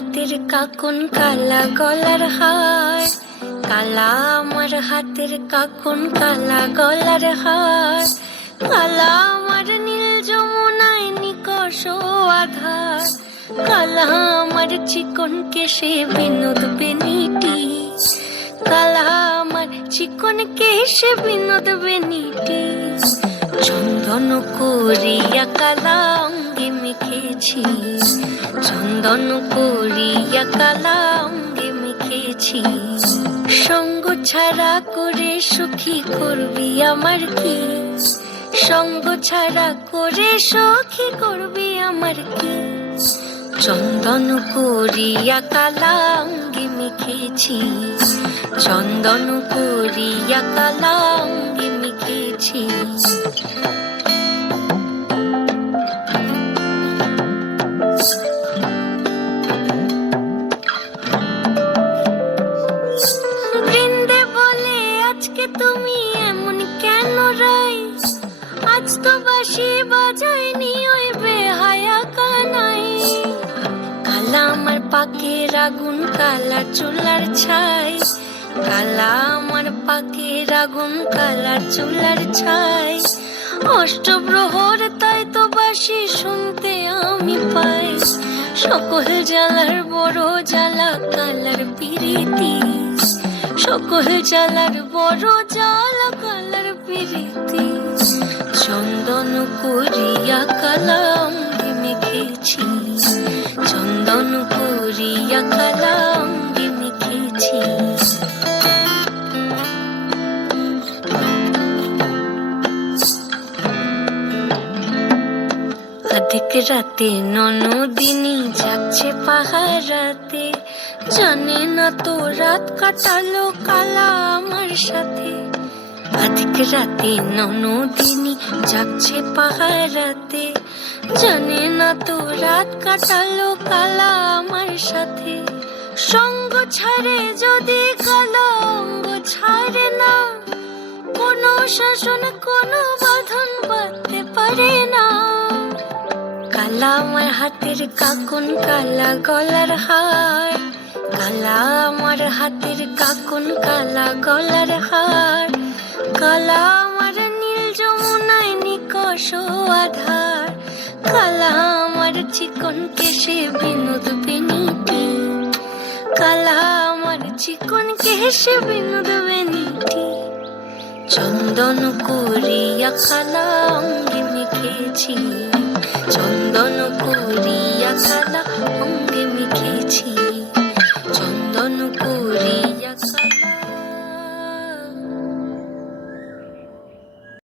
হাতের কাকুন কালা গলার হার, কালা আমার হাতের কাকুন কালা গলার হার, কালা আমার নীল যমুনায় নিকষ আধার, কালা আমার চিকন কেশে বিনোদ বেনিটি, কালা আমার চিকন কেশে বিনোদ বেনিটি। চন্দন করিয়া কালা অঙ্গে মেখেছি, চন্দন করিয়া কালা অঙ্গে মেখেছি। সঙ্গ ছাড়া করে সুখী করবি আমার কি, সঙ্গ ছাড়া করে সখী করবি আমার কি। চন্দন করিয়া কালা অঙ্গে মেখেছি, চন্দন করিয়া কালা অঙ্গে মেখেছি। বৃন্দে বলে আজকে তুমি এমন কেন রাই, আজ তো বাঁশি বাজায়নি ওই বেহায়া কানাই। কালা আমার পাকের আগুন কালা চুলার ছাই, কালা আমার পাকের আগুন কালা চুলার ছাই। অষ্টপ্রহর তাই তো বাঁশি শুনতে আমি পাই, সকল জ্বালার বড় জ্বালা কালার পিরিতি, সকল জ্বালার বড় জ্বালা কালার পিরিতি। চন্দন করিয়া কালা অঙ্গে মেখেছি, চন্দন করিয়া কালা অঙ্গে মেখেছি। অধিক রাতে ননদিনী যাচ্ছে পাহারাতে, জানে না তো রাত কাটালো কালা আমার সাথে। অধিক রাতে ননদিনী যাচ্ছে পাহারাতে, জানে না তো রাত কাটালো কালা আমার সাথে। সঙ্গ ছাড়ে যদি কালা অঙ্গ ছাড়ে না, কোনো শাসন কোনো বাঁধন বাঁধতে পারে না। কালা আমার হাতের কাকুন কালা গলার হার, কালা আমার হাতের কাকুন কালা গলার হার, কালা আমার নীল যমুনায় নিকষ আধার, কালা আমার চিকন কেশে বিনোদ বেনিটি, কালা আমার চিকন কেশে বিনোদ বেনিটি। চন্দন করিয়া কালা অঙ্গে মেখেছি, চন্দন করিয়া কালা অঙ্গে মেখেছি।